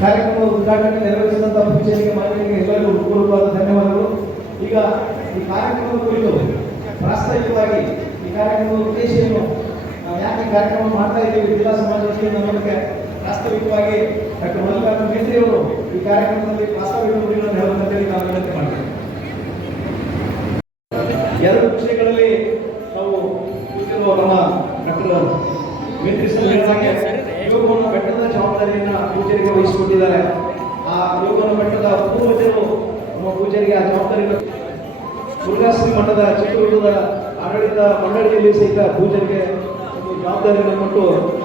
ಕಾರ್ಯಕ್ರಮದ ಉದ್ಘಾಟನೆ ನೆರವೇರಿಸಿದಂತಹ ಪೂಜೆಗೆ ಮಾನ್ಯರಿಗೆ ಎಲ್ಲರಿಗೂ ಪೂರ್ವಕವಾದ ಧನ್ಯವಾದಗಳು. ಈಗ ಈ ಕಾರ್ಯಕ್ರಮದ ಕುರಿತು ಪ್ರಾಸ್ತಾವಿಕವಾಗಿ ಈ ಕಾರ್ಯಕ್ರಮದ ಉದ್ದೇಶ ಏನು ಯಾಕೆ ಕಾರ್ಯಕ್ರಮ ಮಾಡ್ತಾ ಇದ್ದೀವಿ? ಜಿಲ್ಲಾ ಸಮಾಜ ವತಿಯಿಂದ ಪ್ರಾಸ್ತಾವಿಕವಾಗಿ ಡಾಕ್ಟರ್ ಮಲ್ಲಿಕಾರ್ಜುನ ಅವರು ಈ ಕಾರ್ಯಕ್ರಮದಲ್ಲಿ ಪ್ರಾಸ್ತಾವಿಕ ನುಡಿಗಳನ್ನು ಹೇಳಬೇಕಂತೇಳಿ ನಾವು ವಿನಂತಿ ಮಾಡ್ತೇನೆ ಎರಡು ವಿಷಯಗಳಲ್ಲಿ ನಾವು ಕೂತಿರುವ ನಮ್ಮ ಡಾಕ್ಟರ್ ಮೇತ್ರಿ ಸರ್ ಹೇಳಿದಾಗೆ ಯೋಗವನ್ನು ಬೆಟ್ಟದ ಜವಾಬ್ದಾರಿಯನ್ನ ಪೂಜಾರಿಗೆ ವಹಿಸಿಕೊಂಡಿದ್ದಾರೆ ಯೋಗವನ್ನು ಬೆಟ್ಟದ ಪೂರ್ವಜರು ನಮ್ಮ ಪೂಜೆಗೆ ಆ ಜವಾಬ್ದಾರಿಯನ್ನು ದುರ್ಗಾಶ್ರೀ ಮಠದ ಚಿತ್ರದುರ್ಗದ ಆಡಳಿತ ಮಂಡಳಿಯಲ್ಲಿ ಸಹಿತ ಪೂಜೆಗೆ ಒಂದು ಜವಾಬ್ದಾರಿಯನ್ನು ಕೊಟ್ಟು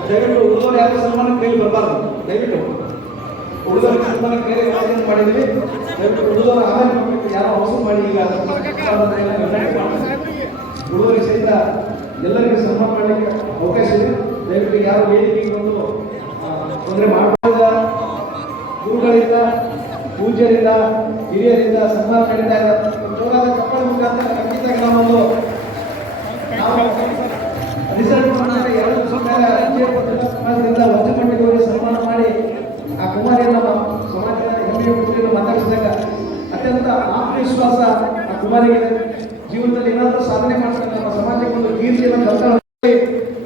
ದಯವಿಟ್ಟು ಉಳಿದವರು ಯಾರು ಸನ್ಮಾನ ಕೈಲಿ ಬರಬಾರ್ದು. ದಯವಿಟ್ಟು ಉಳಿದವರ ಸನ್ಮಾನ ಕೈಲಿ ವಾದನೆ ಮಾಡಿದ್ವಿ ದಯವಿಟ್ಟು ಉಳಿದವರ ಆಮೇಲೆ. ಯಾರೋ ಹೊಸ ಮಾಡಿ ಈಗ ಉಳಿದವರಿಗೆ ಸಹಿತ ಎಲ್ಲರಿಗೂ ಸನ್ಮಾನ ಮಾಡಲಿಕ್ಕೆ ಅವಕಾಶ ಇದೆ. ದಯವಿಟ್ಟು ಯಾರು ವೇದಿಕೆಗೆ ಬಂದು ತೊಂದರೆ ಗುರುಗಳಿಂದ ಪೂಜ್ಯರಿಂದ, ಹಿರಿಯರಿಂದ ಸನ್ಮಾನ ನಡೀತಾ ಇದೆ ಚಪ್ಪಳ ಮುಖಾಂತರ ಖಂಡಿತ ಅರ್ಜಿಯ ಸಮಾಜದಿಂದ ಸನ್ಮಾನ ಮಾಡಿ ಆ ನಮ್ಮ ಅತ್ಯಂತ ಆತ್ಮವಿಶ್ವಾಸ ಆ. ಜೀವನದಲ್ಲಿ ಏನಾದರೂ ಸಾಧನೆ ಮಾಡ್ತಾರೆ ನಮ್ಮ ಸಮಾಜಕ್ಕೆ ಒಂದು ಕೀರ್ತಿಯನ್ನು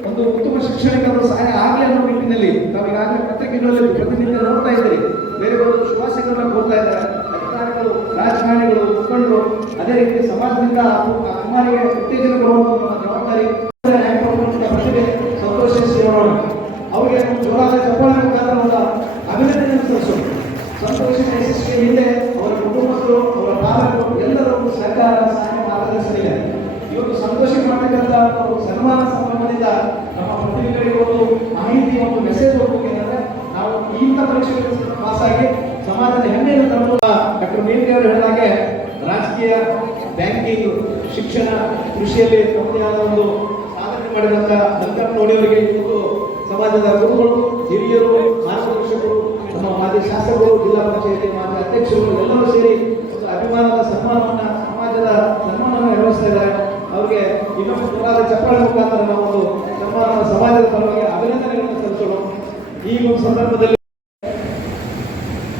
ಒಂದು ಉತ್ತಮ ಶಿಕ್ಷಣಕ್ಕೆ ಸಹಾಯ ಆಗಲಿ ಅನ್ನೋ ನಿಟ್ಟಿನಲ್ಲಿ ನಾವು ಈಗಾಗಲೇ ಪತ್ರಿಕೆಗಳಲ್ಲಿ ಪ್ರತಿನಿತ್ಯ ನೋಡ್ತಾ ಇದ್ದೀರಿ ಬೇರೆಯವರು ಶುಭಾಶಯಗಳನ್ನ ಕೋರ್ತಾ ಇದ್ದಾರೆ ಅಧಿಕಾರಿಗಳು ರಾಜಕಾರಣಿಗಳು ಮುಖಂಡರು ಅದೇ ರೀತಿ ಸಮಾಜದಿಂದ ಆ ಆ ಕುಮಾರಿಗೆ ಉತ್ತೇಜನ ಕೊಡುವಂತ ನಮ್ಮ ಜವಾಬ್ದಾರಿ ನ್ಯಾಯ ಕೊಡುವಂತ ಪ್ರತಿಭೆ ಸಂತೋಷ ಸೇರೋಣ ಅವರಿಗೆ ಒಂದು ಜೋರಾದ ಚಪ್ಪಾಳೆ ಮುಖಾಂತರ ಒಂದು ಅಭಿನಂದನೆ ಸಲ್ಲಿಸೋಣ ಸಂತೋಷದ ಯಶಸ್ವಿಗೆ ಹಿಂದೆ ಅವರ ಕುಟುಂಬಸ್ಥರು ಅವರ ಪಾಲಕರು ಎಲ್ಲರ ಒಂದು ಸಹಕಾರ ಸಹಾಯ ಮಾರ್ಗದರ್ಶನ ಇದೆ ಇವತ್ತು ಸಂತೋಷ ಮಾಡತಕ್ಕಂಥ ಒಂದು ಸನ್ಮಾನ ಸಂಭ್ರಮದಿಂದ ನಮ್ಮ ಪ್ರತಿನಿಧಿಗಳಿಗೆ ಒಂದು ಮಾಹಿತಿ ಒಂದು ಮೆಸೇಜ್ ಹೋಗ್ಬೇಕಂದ್ರೆ ನಾವು ಇಂಥ ಪರೀಕ್ಷೆಗಳನ್ನು ಪಾಸ್ ಆಗಿ ಸಮಾಜದ ಹೆಮ್ಮೆಯನ್ನು ತರುವ ಡಾಕ್ಟರ್ ಮೇತ್ರಿ ಅವರು ಹೇಳಿದಾಗೆ ರಾಜಕೀಯ ಬ್ಯಾಂಕಿಂಗ್ ಶಿಕ್ಷಣ ಕೃಷಿಯಲ್ಲಿ ತಮ್ಮದೇ ಆದ ಒಂದು ಸಾಧನೆ ಮಾಡಿದಂತ ಮಲ್ಲಿಕಾರ್ಜುನ ನೋಡಿಯವರಿಗೆ ಇವತ್ತು ಸಮಾಜದ ಗುರುಗಳು ಹಿರಿಯರು ಮಾರ್ಗದರ್ಶಕರು ನಮ್ಮ ಮಾಜಿ ಶಾಸಕರು ಜಿಲ್ಲಾ ಪಂಚಾಯತಿ ಮಾಜಿ ಅಧ್ಯಕ್ಷರು ಎಲ್ಲರೂ ಸೇರಿ ಒಂದು ಅಭಿಮಾನದ ಸನ್ಮಾನವನ್ನ ಸಮಾಜದ ಸನ್ಮಾನವನ್ನು ನಿರ್ವಹಿಸ್ತಾ ಇದ್ದಾರೆ ಅವರಿಗೆ ಇನ್ನೊಂದು ಪುರಾದ ಚಪ್ಪಾಳೆ ಮುಖಾಂತರ ನಾವು ಸನ್ಮಾನ ಸಮಾಜದ ಪರವಾಗಿ ಅಭಿನಂದನೆಗಳನ್ನು ಸಲ್ಲಿಸೋಣ. ಈ ಒಂದು ಸಂದರ್ಭದಲ್ಲಿ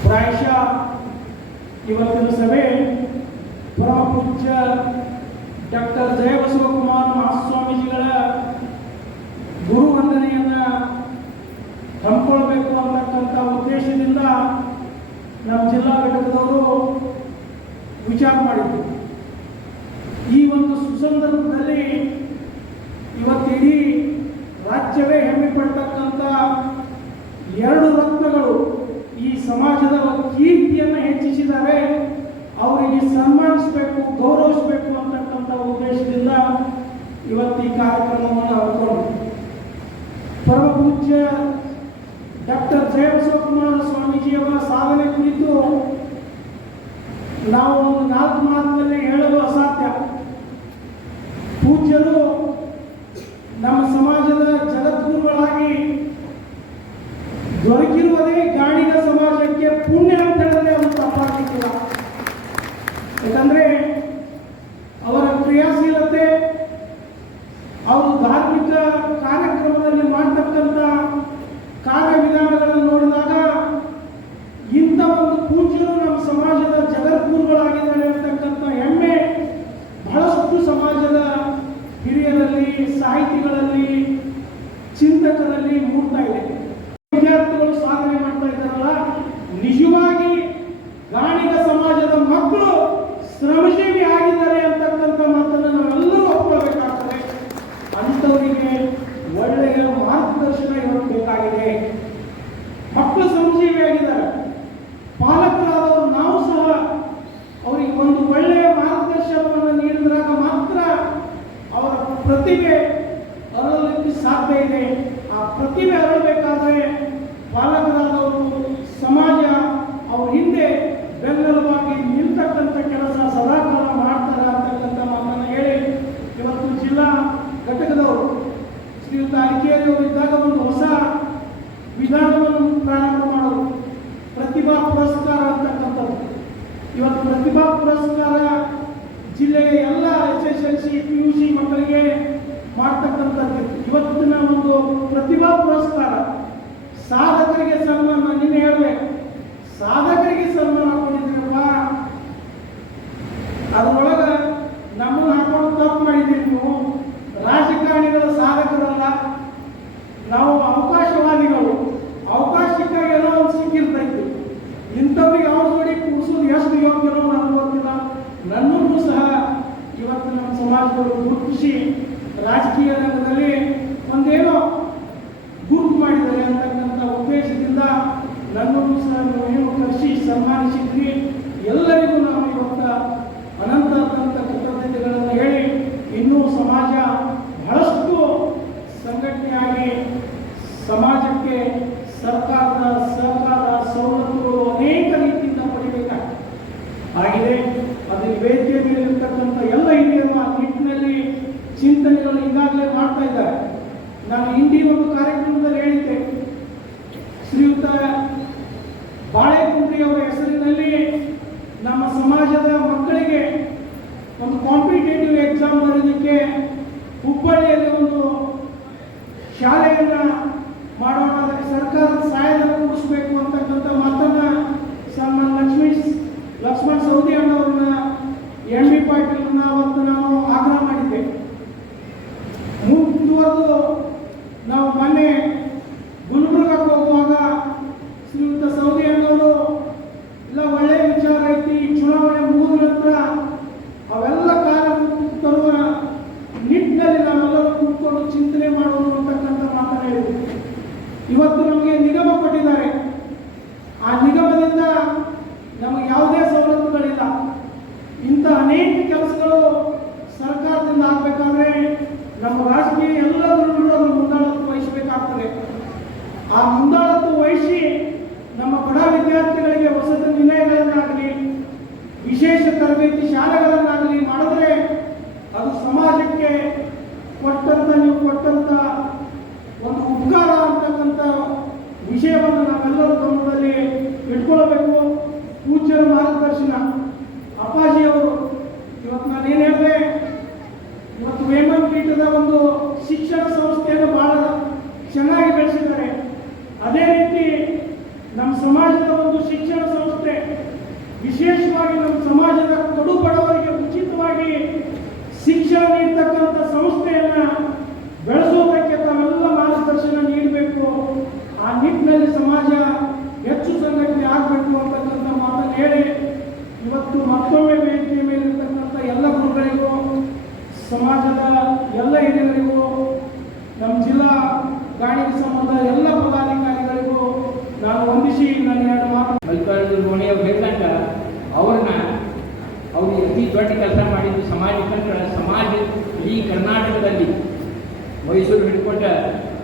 ಪ್ರಾಯಶಃ ಇವತ್ತಿನ ಸಭೆ ಪರಮ ಪೂಜ್ಯ ಡಾಕ್ಟರ್ ಜಯಬಸವಕುಮಾರ ಮಹಾಸ್ವಾಮೀಜಿಗಳ ಗುರು ವಂದನೆಯನ್ನ ಹಮ್ಮಿಕೊಳ್ಬೇಕು ಅಂತಕ್ಕಂಥ ಉದ್ದೇಶದಿಂದ ನಮ್ಮ ಜಿಲ್ಲಾ ಘಟಕದವರು ವಿಚಾರ ಮಾಡಿದ್ರು ಈ ಒಂದು ಸುಸಂದರ್ಭದಲ್ಲಿ ಇವತ್ತಿಡೀ ರಾಜ್ಯವೇ ಹೆಮ್ಮೆ ಪಡ್ತಕ್ಕಂಥ ಎರಡು ರತ್ನಗಳು ಈ ಸಮಾಜದ ಕೀರ್ತಿಯನ್ನು ಹೆಚ್ಚಿಸಿದ್ದಾರೆ ಅವರಿಗೆ ಸನ್ಮಾನಿಸಬೇಕು, ಗೌರವಿಸಬೇಕು ಅಂತಕ್ಕಂಥ ಉದ್ದೇಶದಿಂದ ಇವತ್ತು ಈ ಕಾರ್ಯಕ್ರಮವನ್ನು ಹಮ್ಮಿಕೊಂಡು ಪರಮ ಪೂಜ್ಯ ಡಾಕ್ಟರ್ ಜಯಬಸವಕುಮಾರ ಸ್ವಾಮೀಜಿಯವರ ಸಾಧನೆ ಕುರಿತು ನಾವು ಒಂದು ನಾಲ್ಕು ಮಾತಿನಲ್ಲಿ ಹೇಳಲು ಅಸಾಧ್ಯ ಪೂಜ್ಯರು ನಮ್ಮ ಸಮಾಜದ ಜಗದ್ಗುರುಗಳಾಗಿ ದೊರಕಿರುವುದೇ ಗಾಣಿಗ ಸಮಾಜಕ್ಕೆ ಪುಣ್ಯ ಅಂತ ಹೇಳಿದ್ರೆ ಅದು ತಪ್ಪಾಗಲಿಕ್ಕಿಲ್ಲ ಯಾಕಂದ್ರೆ ಅವರ ಕ್ರಿಯಾಶೀಲತೆ ಅವರು ಧಾರ್ಮಿಕ ಕಾರ್ಯಕ್ರಮದಲ್ಲಿ ಮಾಡ್ತಕ್ಕಂಥ ಕಾರ್ಯವಿಧಾನಗಳನ್ನು ನೋಡಿದಾಗ ಇಂಥ ಒಂದು ಪೂಜ್ಯರು ನಮ್ಮ ಸಮಾಜದ ಜಗದ್ಗುರುಗಳಾಗಿದ್ದಾರೆ ಅಂತಕ್ಕಂಥ ಹೆಮ್ಮೆ ಬಹಳಷ್ಟು ಸಮಾಜದ ಹಿರಿಯರಲ್ಲಿ ಸಾಹಿತಿಗಳಲ್ಲಿ ಚಿಂತಕರಲ್ಲಿ ಮೂಡ್ತಾ ಇದೆ ವಿದ್ಯಾರ್ಥಿಗಳು ಸಾಧನೆ ಮಾಡ್ತಾ ಇದ್ದಾರಲ್ಲ ನಿಜವಾಗಿ ಗಾಣಿಗ ಸಮಾಜದ ಮಕ್ಕಳು ಶ್ರಮಜೀವಿ ಆಗಿದ್ದಾರೆ ಅಂತಕ್ಕಂಥ ಮಾತನ್ನು ನಾವೆಲ್ಲರೂ ಒಪ್ಕೊಳ್ಬೇಕಾಗ್ತದೆ ಅಂಥವರಿಗೆ ಒಳ್ಳೆಯ ಮಾರ್ಗದರ್ಶನ ಇವತ್ತು ಬೇಕಾಗಿದೆ ಮಕ್ಕಳು ಶ್ರಮಜೀವಿ ಆಗಿದ್ದಾರೆ ಪಾಲಕರಾದವರು ನಾವು ಸಹ ಅವರಿಗೆ ಒಂದು ಒಳ್ಳೆಯ ಮಾರ್ಗದರ್ಶನವನ್ನು ನೀಡಿದಾಗ ಮಾತ್ರ ಅವರ ಪ್ರತಿಭೆ ಅರಳಲಿಕ್ಕೆ ಸಾಧ್ಯ ಇದೆ ಆ ಪ್ರತಿಭೆ ಅರಳಬೇಕಾದ್ರೆ ಪಾಲಕರಾದವರು ಸಮಾಜ ಅವ್ರ ಹಿಂದೆ ಬೆನ್ನೆಲುಬಾಗಿ ನಿಲ್ತಕ್ಕಂಥ ಕೆಲಸ ಸದಾಕಾಲ ಮಾಡ್ತಾರೆ ಅಂತಕ್ಕಂಥ ಮಾತನ್ನು ಹೇಳಿ ಇವತ್ತು ಜಿಲ್ಲಾ ಘಟಕದವರು ಶ್ರೀಯುತ ಅಲಿಕೇರಿ ಅವರು ಇದ್ದಾಗ ಒಂದು ಹೊಸ ವಿಧಾನವನ್ನು ಪ್ರಾರಂಭ ಮಾಡೋದು ಪ್ರತಿಭಾ ಪುರಸ್ಕಾರ ಅಂತಕ್ಕಂಥದ್ದು ಇವತ್ತು ಪ್ರತಿಭಾ ಪುರಸ್ಕಾರ ಜಿಲ್ಲೆಯ ಎಲ್ಲ S S L C P U C ಮಕ್ಕಳಿಗೆ ಮಾಡ್ತಕ್ಕಂಥದ್ದು. ಇವತ್ತಿನ ಒಂದು ಪ್ರತಿಭಾ ಪುರಸ್ಕಾರ. ಸಾಧಕರಿಗೆ ಸನ್ಮಾನ ಅವ್ರ ಜೋಡಿ ಕೂರ್ಸೋದು ಎಷ್ಟು ಯೋಗ್ಯನೋ ನನಗೆ ಗೊತ್ತಿಲ್ಲ. ನನ್ನೂ ಸಹ ಇವತ್ತು ನಮ್ಮ ಸಮಾಜದವರು ಗುರುತಿಸಿ ರಾಜಕೀಯ ರಂಗದಲ್ಲಿ ಒಂದೇನೋ ಗುರುತು ಮಾಡಿದ್ದಾರೆ ಅಂತಕ್ಕಂಥ ಉದ್ದೇಶದಿಂದ ನನ್ನನ್ನು ಸಹ ಕರೆಸಿ ಸನ್ಮಾನ ಮಾಡ್ತಾ ನಾನು ಇಂಡಿ ಒಂದು ಕಾರ್ಯಕ್ರಮದಲ್ಲಿ ಹೇಳಿದ್ದೆ. ಶ್ರೀಯುತ ಬಾಳೆಕುಂಟ್ರಿಯವರ ಹೆಸರಿನಲ್ಲಿ ನಮ್ಮ ಸಮಾಜದ ಮಕ್ಕಳಿಗೆ ಒಂದು ಕಾಂಪಿಟೇಟಿವ್ ಎಕ್ಸಾಮ್ ಬರೋದಕ್ಕೆ ಹುಬ್ಬಳ್ಳಿಯಲ್ಲಿ ಒಂದು ಶಾಲೆಯನ್ನು ಮಾಡೋಣ, ಅದಕ್ಕೆ ಸರ್ಕಾರದ ಸಹಾಯಧನ ಕೊಡಿಸ್ಬೇಕು ಅಂತಕ್ಕಂಥ ಮಾತನ್ನ ವಿಶೇಷ ತರಬೇತಿ ಶಾಲೆಗಳನ್ನಾಗಲಿ ಮಾಡಿದ್ರೆ ಅದು ಸಮಾಜಕ್ಕೆ ಕೊಟ್ಟಂತ ನೀವು ಕೊಟ್ಟಂತ ಒಂದು ಉಪಕಾರ ಅಂತಕ್ಕಂಥ ವಿಷಯವನ್ನು ನಾವೆಲ್ಲರೂ ಗಮನದಲ್ಲಿ ಇಟ್ಕೊಳ್ಬೇಕು. ಪೂಜ್ಯರ ಮಾರ್ಗದರ್ಶನ. ಅಪ್ಪಾಜಿಯವರು ಇವತ್ತು ನಾನು ಏನು ಹೇಳಿದೆ? ಇವತ್ತು ವೇಮನ್ ಪೀಠದ ಒಂದು ಶಿಕ್ಷಣ ಸಂಸ್ಥೆಯನ್ನು ಬಹಳ ಚೆನ್ನಾಗಿ ಬೆಳೆಸಿದ್ದಾರೆ ಅದೇ ರೀತಿ ನಮ್ಮ ಸಮಾಜದ ಒಂದು ಶಿಕ್ಷಣ ಸಂಸ್ಥೆ ವಿಶೇಷವಾಗಿ ನಮ್ಮ ಸಮಾಜದ ಕಡು ಬಡವರಿಗೆ ಉಚಿತವಾಗಿ ಶಿಕ್ಷಣ ನೀಡ್ತಕ್ಕಂಥ ಸಂಸ್ಥೆಯನ್ನ ಬೆಳೆಸೋದಕ್ಕೆ ತಾವೆಲ್ಲ ಮಾರ್ಗದರ್ಶನ ನೀಡಬೇಕು ಆ ನಿಟ್ಟಿನಲ್ಲಿ ಸಮಾಜ ಹೆಚ್ಚು ಸಂಘಟನೆ ಆಗಬೇಕು ಅಂತಕ್ಕಂಥ ಮಾತನ್ನು ಹೇಳಿ ಇವತ್ತು ಮತ್ತೊಮ್ಮೆ ವೇದಿಕೆ ಮೇಲಿರ್ತಕ್ಕಂಥ ಎಲ್ಲ ಗುರುಗಳಿಗೂ ಸಮಾಜದ ಎಲ್ಲ ಹಿರಿಯರಿಗೂ ನಮ್ಮ ಜಿಲ್ಲಾ ಗಾಣಿಗೆ ಸಂಬಂಧ ಎಲ್ಲ ಪದಾಧಿಕಾರಿಗಳಿಗೂ ನಾನು ವಂದಿಸಿ ನನ್ನ ಎರಡು ಮಾತು ಮಲ್ಲಿಕಾರ್ಜುನ ಗೋಣಿ ಅವ್ರು ಹೇಳ್ದಂಗ ಅವ್ರನ್ನ ಅವ್ರು ಅತಿ ದೊಡ್ಡ ಕೆಲಸ ಮಾಡಿದ್ದು ಸಮಾಜಕ್ಕಂದ್ರೆ ಸಮಾಜ ಇಡೀ ಕರ್ನಾಟಕದಲ್ಲಿ ಮೈಸೂರು ಹಿಡ್ಕೊಂಡ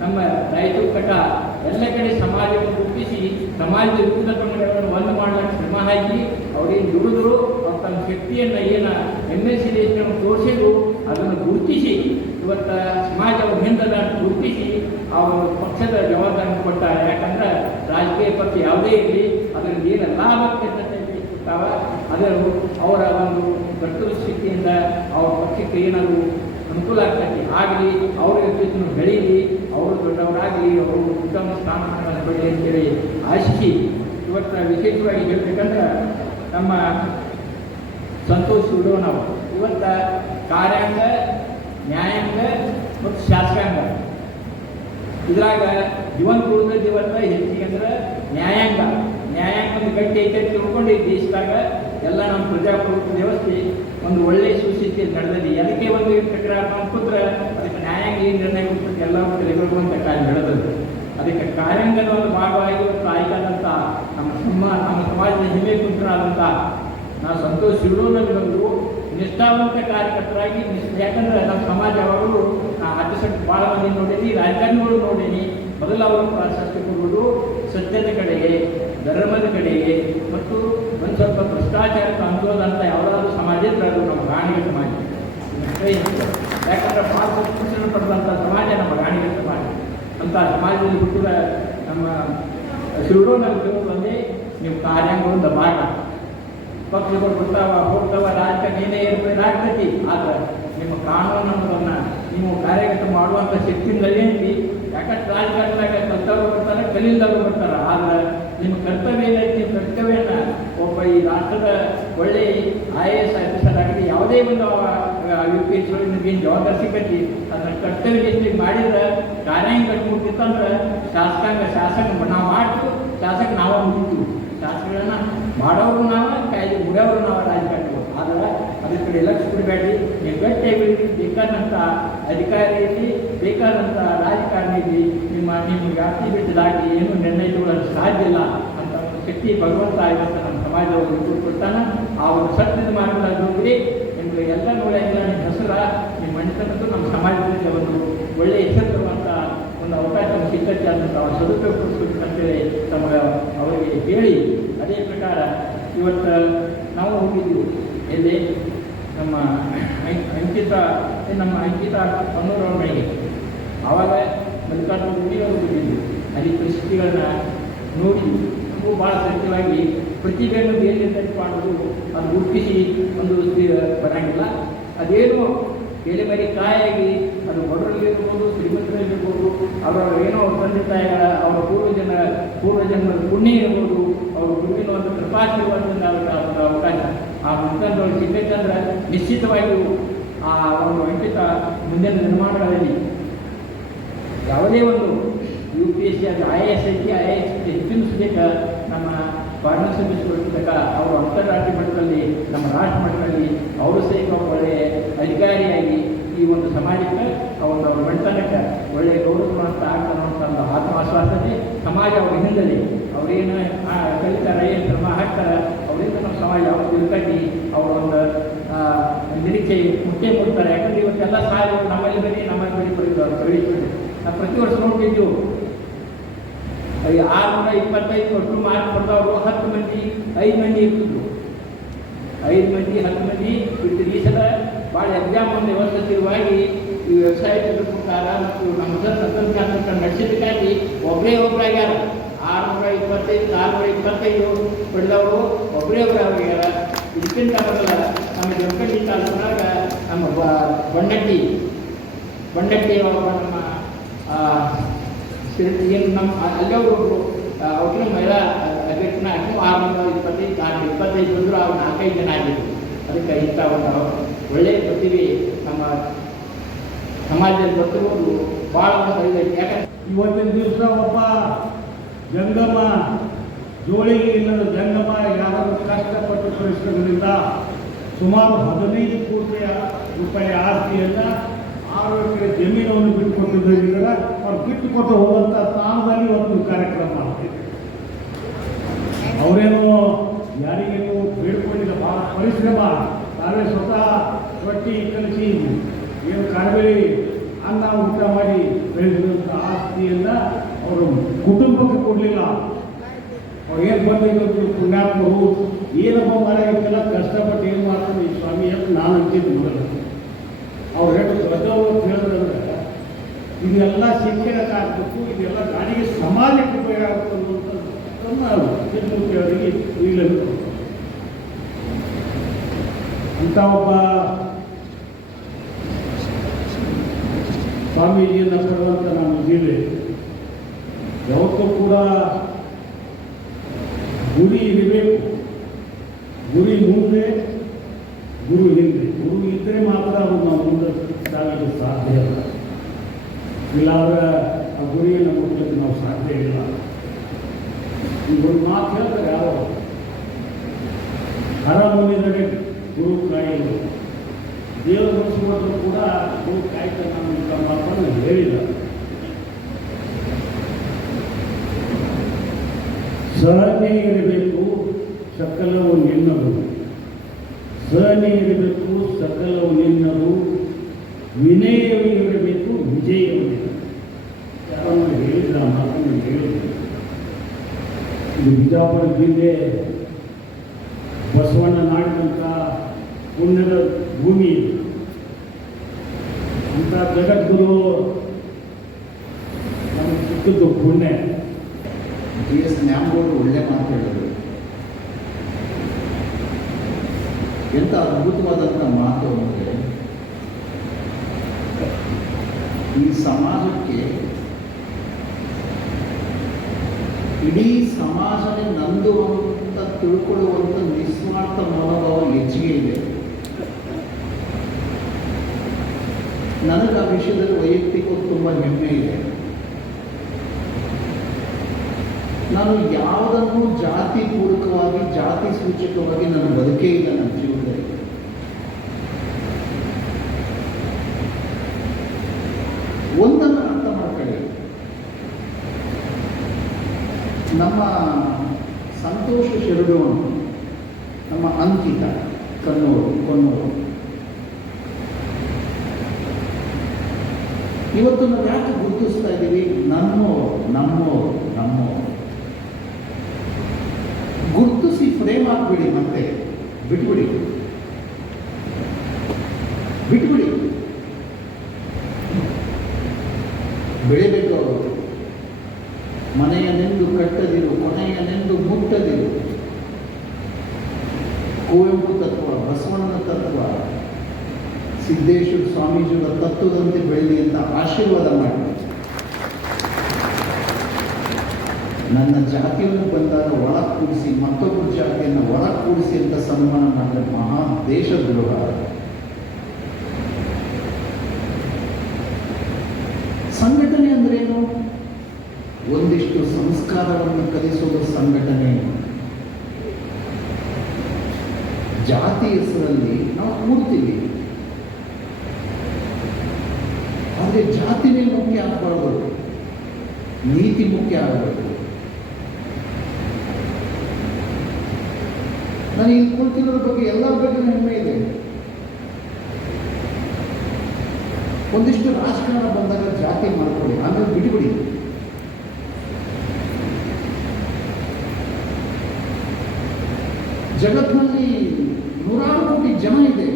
ನಮ್ಮ ರಾಯಚೂರು ಕಟ್ಟ ಎಲ್ಲ ಕಡೆ ಸಮಾಜವನ್ನು ಗುರುತಿಸಿ ಸಮಾಜದ ವಿವಿಧ ಪಂಗಡಗಳನ್ನು ಒಂದು ಮಾಡಲಿಕ್ಕೆ ಶ್ರಮ ಹಾಕಿ ಅವ್ರೇನು ದುಡಿದ್ರು, ಅವ್ರು ತಮ್ಮ ಶಕ್ತಿಯನ್ನು ಏನ ಎಂ ಎಸ್ ಸಿ ತೋರಿಸಿದ್ರು, ಅದನ್ನು ಗುರುತಿಸಿ. ಇವತ್ತು ಸಮಾಜ ಹಿಂದದ ಗುರುತಿಸಿ ಅವರು ಪಕ್ಷದ ಜವಾಬ್ದಾರಿ ಕೊಟ್ಟಾರೆ. ಯಾಕಂದ್ರೆ ರಾಜಕೀಯ ಪಕ್ಷ ಯಾವುದೇ ಇರಲಿ ಅದರಿಂದ ಏನು ಲಾಭ ಅದರ ಅವರ ಒಂದು ಕರ್ತವ್ಯ ಸ್ಥಿತಿಯಿಂದ ಅವ್ರ ಪಕ್ಷಕ್ಕೆ ಏನಾದರೂ ಅನುಕೂಲ ಆಗ್ತೈತಿ. ಆಗಲಿ, ಅವ್ರ ವ್ಯಕ್ತಿತ್ವ ಬೆಳೀಲಿ, ಅವರು ದೊಡ್ಡವರಾಗಲಿ, ಅವರು ಉತ್ತಮ ಸ್ಥಾನಮಾನಗಳನ್ನು ಪಡೆಯಲಿ ಅಂತೇಳಿ ಆಶಿಸಿ ಇವತ್ತು ವಿಶೇಷವಾಗಿ ಹೇಳ್ಬೇಕಂದ್ರೆ ನಮ್ಮ ಸಂತೋಷ ಸುಡೋ ನಾವು ಇವತ್ತು ಕಾರ್ಯಾಂಗ, ನ್ಯಾಯಾಂಗ ಮತ್ತು ಶಾಸಕಾಂಗ. ಇದ್ರಾಗ ಜೀವನ ಕುಡಿದ ಇವತ್ತು ಹೆಚ್ಚಿಗೆ ಅಂದ್ರೆ ನ್ಯಾಯಾಂಗ. ನ್ಯಾಯಾಂಗ ಗಟ್ಟಿ ಐತೆ ತಿಳ್ಕೊಂಡು ಈ ದೇಶದಾಗ ಎಲ್ಲ ನಮ್ಮ ಪ್ರಜಾಪ್ರಭುತ್ವ ವ್ಯವಸ್ಥೆ ಒಂದು ಒಳ್ಳೆಯ ಸುಸ್ಥಿತಿ ನಡೆದಲ್ಲಿ ಅದಕ್ಕೆ ಒಂದು ಪ್ರಕಾರ ನಮ್ಮ ಪುತ್ರ ಅದಕ್ಕೆ ನ್ಯಾಯಾಂಗ ಏನು ನಿರ್ಣಯ ಕೊಡ್ತದೆ ಎಲ್ಲ ತಲೆಗಳು ಅಂತ ಕಾಲ ನಡೆದದ್ದು ಅದಕ್ಕೆ ಕಾರ್ಯಾಂಗದ ಒಂದು ಭಾಗವಾಗಿ ಆಯ್ಕಾದಂಥ ನಮ್ಮ ಸಮ ನಮ್ಮ ಸಮಾಜದ ಹಿಮೆ ಪುತ್ರರಾದಂಥ ನಾವು ಸಂತೋಷ್ ಬಂದು ನಿಷ್ಠಾವಂತ ಕಾರ್ಯಕರ್ತರಾಗಿ ನಿಷ್ಠ ಯಾಕಂದ್ರೆ ನಮ್ಮ ಸಮಾಜ ಯಾವಾಗಲೂ ಅತಿಸಟ್ಟು ಭಾಳ ಮಂದಿ ನೋಡೀನಿ, ರಾಜಕಾರಣಿಗಳು ನೋಡೀನಿ. ಮೊದಲು ಅವರು ಪ್ರಾಶಸ್ತ್ಯ ಕೊಡುವುದು ಸತ್ಯದ ಕಡೆಗೆ, ಧರ್ಮದ ಕಡೆಗೆ ಮತ್ತು ಒಂದು ಸ್ವಲ್ಪ ಭ್ರಷ್ಟಾಚಾರಕ್ಕೆ ಅಂತ ಯಾವುದಾದ್ರೂ ಸಮಾಜ ಇದ್ರೂ ನಮ್ಮ ರಾಣಿಯ ಸಮಾಜ. ಯಾಕಂದ್ರೆ ಭಾಳ ಶಿಕ್ಷಣ ಪಡೆದಂಥ ಸಮಾಜ ನಮ್ಮ ರಾಣಿಯ ಸಮಾಜ. ಅಂತ ಸಮಾಜದಲ್ಲಿ ಹುಟ್ಟಿದ ನಮ್ಮ ಶಿವಡೋನಲ್ಲಿ ಒಂದೇ ನೀವು ಒಂದು ಭಾಗ ಪಕ್ಷಗಳು ಬರ್ತಾವ, ಹೋಗ್ತಾವ ರಾಜಕಾರಣ ಏನೇ ಏರ್ಪೇರ್ ಆಗ್ತೈತಿ ಆದ್ರೆ ನಿಮ್ಮ ಕಾನೂನು ಅನ್ನೋದನ್ನ ನೀವು ಕಾರ್ಯಗತ ಮಾಡುವಂಥ ಶಕ್ತಿಯಿಂದಲೇ ಯಾಕಂದ್ರೆ ರಾಜಕಾರಣದಾಗ ಕಲ್ತವ್ರು ಬರ್ತಾರೆ, ಕಲಿಲ್ದವ್ರು ಬರ್ತಾರೆ. ಆದ್ರೆ ನಿಮ್ಮ ಕರ್ತವ್ಯ ಏನೈತಿ ನಿಮ್ಮ ಕರ್ತವ್ಯನ ಒಬ್ಬ ಈ ರಾಷ್ಟ್ರದ ಒಳ್ಳೆ ಐ ಎ ಎಸ್ ಆಫೀಸರ್ ಆಗಲಿ ಯಾವುದೇ ಒಂದು ಯು ಪಿ ಎಸ್ ಏನು ಜವಾಬ್ದಾರಿ ಸಿಕ್ಕತಿ, ಅದನ್ನ ಕರ್ತವ್ಯ ಮಾಡಿದ್ರೆ ಕಾರ್ಯಾಂಗ ಮುಟ್ಟಿತ್ತಂದ್ರೆ ಶಾಸಕಾಂಗ, ಶಾಸಕ ನಾವು ಮಾಡ್ತು ಶಾಸಕ ನಾವು ಮುಗಿತು ಶಾಸಕಗಳನ್ನ ಮಾಡೋರು ನಾವು, ಕಾಯ್ದೆ ಮುಗಿಯೋರು ನಾವು ರಾಜಕಾರಣಿಗಳು ಆದ್ರೆ ಅದ್ರ ಕಡೆ ಲಕ್ಷ ಕೊಡಬೇಡಿ ನೀವು ಗಟ್ಟಿಯಾಗಿ ಬೇಕಾದಂಥ ಅಧಿಕಾರಿಯಲ್ಲಿ ಬೇಕಾದಂಥ ರಾಜಕಾರಣಿಯಲ್ಲಿ ನಿಮ್ಮ ನಿಮ್ಮ ವ್ಯಾಪ್ತಿ ಬಿಟ್ಟದಾಗಿ ಏನು ನಿರ್ಣಯ ತಗೊಳ್ಳಲು ಸಾಧ್ಯ ಇಲ್ಲ ಅಂತ ಶಕ್ತಿ ಭಗವಂತ ಇವತ್ತು ನಮ್ಮ ಸಮಾಜವನ್ನು ಕೊಡ್ತಾನೆ ಆ ಒಂದು ಸತ್ಯದ ಮಾರ್ಗದಲ್ಲಿ ನಿಮಗೆ ಎಲ್ಲ ನೋಡಿಲ್ಲ ನಿಮ್ಮ ಹೆಸರ, ನಿಮ್ಮ ಮಣಿತನದ್ದು ನಮ್ಮ ಸಮಾಜದಲ್ಲಿ ಒಂದು ಒಳ್ಳೆಯ ಹೆಸರು ಒಂದು ಅವಕಾಶ ಸಿಕ್ಕತ್ತೆ ಅಂತ ಅವ್ರು ಸದುಪಯೋಗ ಪಡಿಸ್ಬೇಕು ಅಂತೇಳಿ ತಮಗೆ ಅವರಿಗೆ ಹೇಳಿ. ಅದೇ ಪ್ರಕಾರ ಇವತ್ತು ನಾವು ಹೋಗಿದ್ವಿ ಎಲ್ಲಿ ನಮ್ಮ ಅಂಕಿತ ನಮ್ಮ ಅಂಕಿತ ಅನ್ನೋರ ಮನೆಗೆ ಆವಾಗ ಮಲ್ಲಿಕಾರ್ಜುನ ಹೋಗಿದ್ವಿ ಅಲ್ಲಿ ಪರಿಸ್ಥಿತಿಗಳನ್ನ ನೋಡಿ ನಮಗೂ ಭಾಳ ಸತ್ಯವಾಗಿ ಪ್ರತಿಭೆಯನ್ನು ಏನು ಸೆಟ್ ಮಾಡೋದು ಅದು ಹುಟ್ಟಿಸಿ ಒಂದು ಬರಂಗಿಲ್ಲ. ಅದೇನು ಬೇರೆ ಬೇರೆ ಕಾಯಾಗಿ ಅದು ಬಡವರಲ್ಲಿರ್ಬೋದು ಶ್ರೀಮಂತರಲ್ಲಿರ್ಬೋದು, ಅವರ ಏನೋ ತಂದೆ ತಾಯಿಗಳ, ಅವರ ಪೂರ್ವಜನ, ಪೂರ್ವಜನ್ಮದ ಪುಣ್ಯ ಇರ್ಬೋದು, ಅವರ ಗುರುವಿನ ಒಂದು ಕೃಪಾಶೀರ್ವಾದದಿಂದ ಅವರ ಅವಕಾಶ. ಆ ಮುಖಂಡರು ಸಿಗ್ಬೇಕಂದ್ರೆ ನಿಶ್ಚಿತವಾಗಿಯೂ ಆ ಒಂದು ಅಂಕಿತ ಮುಂದಿನ ನಿರ್ಮಾಣಗಳಲ್ಲಿ ಯಾವುದೇ ಒಂದು ಯು ಪಿ ಎಸ್ ಸಿ, ಅದು I A S I T I S ಹೆಚ್ಚಿನ ಫಾರಿನ್ ಸರ್ವಿಸ್ ಕೊಡ್ತಕ್ಕ ಅವರು ಅಂತಾರಾಷ್ಟ್ರೀಯ ಮಟ್ಟದಲ್ಲಿ ನಮ್ಮ ರಾಷ್ಟ್ರ ಮಟ್ಟದಲ್ಲಿ ಅವರು ಸಹಿತ ಒಳ್ಳೆಯ ಅಧಿಕಾರಿಯಾಗಿ ಈ ಒಂದು ಸಮಾಜಕ್ಕೆ ಒಂದು ಅವ್ರ ಬಡತನಕ್ಕೆ ಒಳ್ಳೆಯ ಗೌರವ ಅಂತ ಆಗ್ತಾನೆ ಅಂತ ಒಂದು ಆತ್ಮವಿಶ್ವಾಸತೆ ಸಮಾಜ ಅವ್ರ ಹಿಂದಲಿ. ಅವರೇನು ಕಲಿತಾರೆ ಏನು ಕ್ರಮ ಹಾಕ್ತಾರೆ ಅವರಿಂದ ನಮ್ಮ ಸಮಾಜ ಅವ್ರು ತಿಳ್ಕಟ್ಟಿ ಅವರ ಒಂದು ಆ, ನಿರೀಕ್ಷೆ ಮುಖ್ಯ ಕೊಡ್ತಾರೆ. ಯಾಕಂದ್ರೆ ಇವತ್ತೆಲ್ಲ ಸಹಾಯ ನಮ್ಮಲ್ಲಿ ಬರೀ ನಮ್ಮಲ್ಲಿ ಬರೀ ಬರೀತಾರೆ ಪ್ರತಿ ವರ್ಷ ನೋಡ್ತಿದ್ದು ಆರುನೂರ ಇಪ್ಪತ್ತೈದು ಒಟ್ಟು ಮಾರ್ಕ್ ಬರ್ತಾವರು ಹತ್ತು ಮಂದಿ, ಐದು ಮಂದಿ ಇರ್ತಿದ್ರು. ಐದು ಮಂದಿ, ಹತ್ತು ಮಂದಿ ಇಟ್ಟು ಈ ಸಲ ಭಾಳ ಎಕ್ಸಾಮ್ ಒಂದು ವ್ಯವಸ್ಥಿತವಾಗಿ ಈ ವೆಬ್ಸೈಟ್ ಪ್ರಕಾರ ಮತ್ತು ನಮ್ಮ ತಂತ್ರಜ್ಞಾನ ನಡೆಸಿದ್ದಕ್ಕಾಗಿ ಒಬ್ಬರೇ ಒಬ್ಬರಾಗ್ಯಾರ ಆರುನೂರ ಇಪ್ಪತ್ತೈದು ಆರುನೂರ ಇಪ್ಪತ್ತೈದು ಪಡೆದವರು ಒಬ್ಬರೇ ಒಬ್ಬರಾಗ್ಯಾರ ಇದಕ್ಕಿಂತ ಬರಲ್ಲ ನಮ್ಮ ಜಮಖಂಡಿ ತಾಲೂಕಿನಾಗ ನಮ್ಮ ಬಂಡಟ್ಟಿ. ಬಣ್ಣಟ್ಟಿ ನಮ್ಮ ಏನು ನಮ್ಮ ಅಲ್ಲೇ ಒಬ್ಬರು ಅವ್ರಿಗೆ ಮಹಿಳಾ ಅಧ್ಯಕ್ಷನ ಹಾಕಿ ಆರುನೂರ ಇಪ್ಪತ್ತೈದು, ಆರು ಇಪ್ಪತ್ತೈದು ಬಂದರು, ಅವ್ರು ನಾಲ್ಕೈದು ಜನ ಆಗಿದ್ರು. ಅದಕ್ಕೆ ಇಂಥ ಒಂದು ಒಳ್ಳೆಯ ಪ್ರತಿಭೆ ನಮ್ಮ ಸಮಾಜದಲ್ಲಿ ಬರ್ತಿರೋದು ಭಾಳ ಒಂದು ಒಳ್ಳೆಯದು ಯಾಕಂದ್ರೆ ಇವತ್ತಿನ ದಿವಸ ಒಬ್ಬ ಜಂಗಮ ಜೋಳಿಗೆ ಇಲ್ಲದ ಜಂಗಮ ಯಾರಾದರೂ ಕಷ್ಟಪಟ್ಟು ಪರಿಶ್ರಮದಿಂದ ಸುಮಾರು ಹದಿನೈದು ಕೋಟಿ ರೂಪಾಯಿ ಆಸ್ತಿಯನ್ನು ಆರು ಜಮೀನವನ್ನು ಜಮೀನನ್ನು ಬಿಟ್ಟುಕೊಟ್ಟಿದ್ದರಿಂದ ಅವ್ರು ಬಿಟ್ಟುಕೊಟ್ಟು ಹೋಗುವಂಥ ಸ್ಥಾನದಲ್ಲಿ ಒಂದು ಕಾರ್ಯಕ್ರಮ ಮಾಡ್ತಿದ್ದೆ ಅವರೇನು ಯಾರಿಗೇನು ಬೇಡ್ಕೊಂಡಿಲ್ಲ ಭಾಳ ಪರಿಶ್ರಮ. ತಾವೇ ಸ್ವತಃ ರೊಟ್ಟಿ ಕಲಿಸಿ, ಏನು ಕಾರಬೇರಿ ಅನ್ನ, ಊಟ ಮಾಡಿ ಬೆಳೆಸಿದಂಥ ಆಸ್ತಿಯನ್ನ ಅವರು ಕುಟುಂಬಕ್ಕೆ ಕೊಡಲಿಲ್ಲ. ಅವ್ರು ಏನು ಬಂದಿದ್ದು ಪುಣ್ಯಾತ್ಮರು ಏನಪ್ಪ ಮಾಡಿಲ್ಲ ಕಷ್ಟಪಟ್ಟು ಏನು ಮಾಡ್ತಾರೆ ಸ್ವಾಮಿ ಅಂತ ನಾನು ಅಂತಿದ್ದು ಮೊದಲು. ಅವ್ರು ಹೇಳಿ ಅಂತ ಹೇಳಿದ್ರೆ ಇದೆಲ್ಲ ಶಿಕ್ಷಣಕ್ಕೆ ಆಗಬೇಕು, ಇದೆಲ್ಲ ಗಾಡಿಗೆ ಸಮಾಜಕ್ಕೆ ಉಪಯೋಗ ಆಗಬೇಕು ಅಂತ ನಮ್ಮ ಅವರಿಗೆ ಈಗಲೇ ಅಂತ ಒಬ್ಬ ಸ್ವಾಮೀಜಿಯನ್ನು ಪಡೆದಂಥ ನಮ್ಮ ಜಿಲ್ಲೆ ಯಾವತ್ತೂ ಕೂಡ ಗುರಿ ಇರಬೇಕು. ಗುರಿ ಮುಂದೆ, ಗುರು ಹಿಂದೆ. ಗುರು ಇದ್ದರೆ ಮಾತ್ರ ಅದು ನಾವು ಮುಂದೆ ಸಾಧ್ಯ ಇಲ್ಲ. ಇಲ್ಲಾಂದ್ರೆ ಆ ಗುರಿಯನ್ನು ಮುಟ್ಟಲಿಕ್ಕೆ ನಾವು ಸಾಧ್ಯ ಇಲ್ಲ. ಒಂದು ಮಾತು ಹೇಳ್ತಾರೆ ಯಾರೋ. ಹರ ಮುನಿದರೆ ಗುರು ಕಾಯಿಲ್ಲ ದೇವರ ಮುಗಿಸ್ಕೊಂಡ್ರು ಕೂಡ ಗುರು ಕಾಯ್ತಾ ನಾನು ಇಂಥ ಮಾತನ್ನು ಹೇಳಿಲ್ಲ ಸಹನೆ ಇರಬೇಕು, ಸಕಲವು ನಿನ್ನದು. ಸಹನೆ ಇರಬೇಕು, ಸಕಲವು ನಿನ್ನದು. ವಿನಯವೂ ಇರಬೇಕು, ವಿಜಯವೂ. ಹೇಳಿದ್ರು. ಇದು ಬಿಜಾಪುರ ಜಿಲ್ಲೆ ಬಸವಣ್ಣ ನಾಡಿನಂಥ ಪುಣ್ಯದ ಭೂಮಿ ಅಂತ ಜಗದ್ಗುರು ನಮಗೆ ಸಿಕ್ಕಿದ್ದು ಪುಣ್ಯ. ಡಿ ಎಸ್ ನ್ಯಾಮಗೌಡರು ಒಳ್ಳೆ ಮಾತು ಹೇಳಿದರು. ಎಂಥ ಅದ್ಭುತವಾದಂಥ ಮಾತು ಅಂದರೆ ಈ ಸಮಾಜಕ್ಕೆ ಇಡೀ ಸಮಾಜವೇ ನಂದು ಅಂತ ತಿಳ್ಕೊಳ್ಳುವಂಥ ನಿಸ್ವಾರ್ಥ ಮನೋಭಾವ ಹೆಚ್ಚಿಗೆ ಇದೆ. ನನಗೆ ಆ ವಿಷಯದಲ್ಲಿ ವೈಯಕ್ತಿಕ ತುಂಬ ಹೆಮ್ಮೆ ಇದೆ. ನಾನು ಯಾವುದನ್ನು ಜಾತಿ ಪೂರಕವಾಗಿ, ಜಾತಿ ಸೂಚಕವಾಗಿ ನನ್ನ ಬದುಕೇ ಇಲ್ಲ, ನನ್ನ ಜೀವನದಲ್ಲಿ ಒಂದನ್ನು ಅರ್ಥ ಮಾಡ್ಕೊಳ್ಳಿ ನಮ್ಮ ಸಂತೋಷ ಶಿರಡೋಣ ನಮ್ಮ ಅಂಕಿತ ಕನ್ನೂರು ಕೊನ್ನೂರು ಇವತ್ತು ನಾವು ಯಾಕೆ ಗುರುತಿಸ್ತಾ ಇದ್ದೀವಿ ನನ್ನೋರು ನಮ್ಮೋರು ನಮ್ಮೋರು ಗುರುತಿಸಿ ಫ್ರೇಮ್ ಆಗ್ಬಿಡಿ ಮತ್ತೆ. ಬಿಟ್ಬಿಡಿ. ಬಿಟ್ಬಿಡಿ. ಬೆಳಿಬೇಕು ಅವರು. ನೆಂದು ಕಟ್ಟದಿರು ಕೊನೆಯ ನೆಂದು ಮುಟ್ಟದಿರು. ಕುವೆಂಪು ತತ್ವ ಬಸವಣ್ಣನ ತತ್ವ, ಸಿದ್ದೇಶ್ವರ ಸ್ವಾಮೀಜಿಯವರ ತತ್ವದಂತೆ ಬೆಳೆಯಲಿ ಅಂತ ಆಶೀರ್ವಾದ ಮಾಡಿ. ನನ್ನ ಜಾತಿಯನ್ನು ಬಂದಾಗ ಒಳ ಕೂಡಿಸಿ ಮತ್ತೊಬ್ಬರ ಜಾತಿಯನ್ನು ಒಳ ಕೂಡಿಸಿ ಅಂತ ಸನ್ಮಾನ ಮಾಡಿದ ಮಹಾ ದೇಶದ್ರೋಹ ಸಂಘಟನೆ ಅಂದ್ರೇನು? ಒಂದಿಷ್ಟು ಸಂಸ್ಕಾರವನ್ನು ಕಲಿಸುವ ಸಂಘಟನೆ. ಜಾತಿ ಹೆಸರಲ್ಲಿ ನಾವು ಕೂಡ್ತೀವಿ. ಆದರೆ ಜಾತಿನೇ ಮುಖ್ಯ ಆಗಬಾರ್ದು. ನೀತಿ ಮುಖ್ಯ ಆಗಬೇಕು ನಾನು ಇಲ್ಲಿ ಕುಳಿತಿರೋದ್ರ ಬಗ್ಗೆ ಎಲ್ಲ ಬಗ್ಗೆ ಹೆಮ್ಮೆ ಇದೆ. ಒಂದಿಷ್ಟು ರಾಜಕಾರಣ ಬಂದಾಗ ಜಾತಿ ಮಾಡ್ಕೊಳ್ಳಿ, ಆಮೇಲೆ ಬಿಡಿಬಿಡಿ. ಜಗತ್ತಿನಲ್ಲಿ ನೂರಾರು ಕೋಟಿ ಜನ ಇದೆ.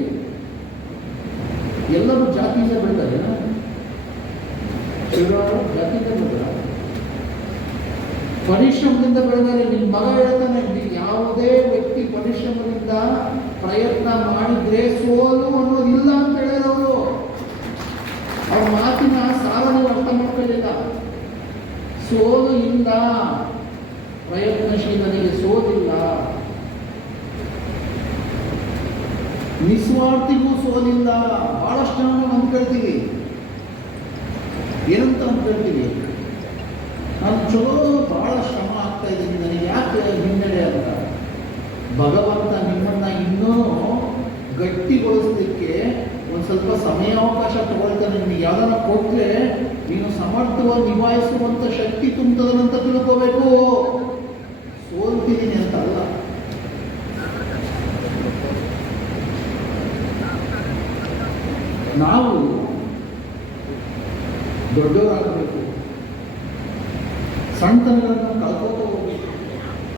ಎಲ್ಲರೂ ಜಾತಿಯಿಂದ ಬೆಳೆದಾರೆ. ಶಿವರಾರು ಜಾತಿಯಿಂದ ಪರಿಶ್ರಮದಿಂದ ಬೆಳೆದರೆ ನಿಮ್ಮ ಮಗ ಹೇಳ್ತಾನೆ ಯಾವುದೇ ವ್ಯಕ್ತಿ ಪರಿಶ್ರಮದಿಂದ ಪ್ರಯತ್ನ ಮಾಡಿದ್ರೆ ಸೋಲು ಅನ್ನೋದಿಲ್ಲ ಅಂತ ಹೇಳಿದವರು. ಅವ್ರ ಮಾತಿನ ಸಾಲನ ನೀವು ಅರ್ಥ ಮಾಡ್ಕೊಳ್ಳಿಲ್ಲ. ಸೋಲು ಇಲ್ಲ, ಪ್ರಯತ್ನಶೀಲನಿಗೆ ಸೋಲಿಲ್ಲ. ನಿಸ್ವಾರ್ಥಿಗೂ ಸೋಲಿಲ್ಲ. ಬಹಳಷ್ಟು ನಾವು ಅಂದ್ಕೊಳ್ತೀವಿ ಏನಂತ ಅಂದ್ಕೊಳ್ತೀವಿ ನಾನು ಚಲೋ ಬಹಳ ಶ್ರಮ ಆಗ್ತಾ ಇದ್ದೀನಿ ನನಗೆ ಯಾಕೆ ಹಿನ್ನಡೆ ಅಂತ? ಭಗವಂತ ನಿಮ್ಮನ್ನ ಇನ್ನೂ ಗಟ್ಟಿಗೊಳಿಸ್ಲಿಕ್ಕೆ ಒಂದು ಸ್ವಲ್ಪ ಸಮಯಾವಕಾಶ ತಗೊಳ್ತಾನೆ. ನಿಮಗೆ ಯಾವ್ದನ್ನ ಕೊಟ್ರೆ ನೀನು ಸಮರ್ಥವಾಗಿ ನಿಭಾಯಿಸುವಂತ ಶಕ್ತಿ ತುಂಬುತ್ತದನಂತ ತಿಳ್ಕೋಬೇಕು.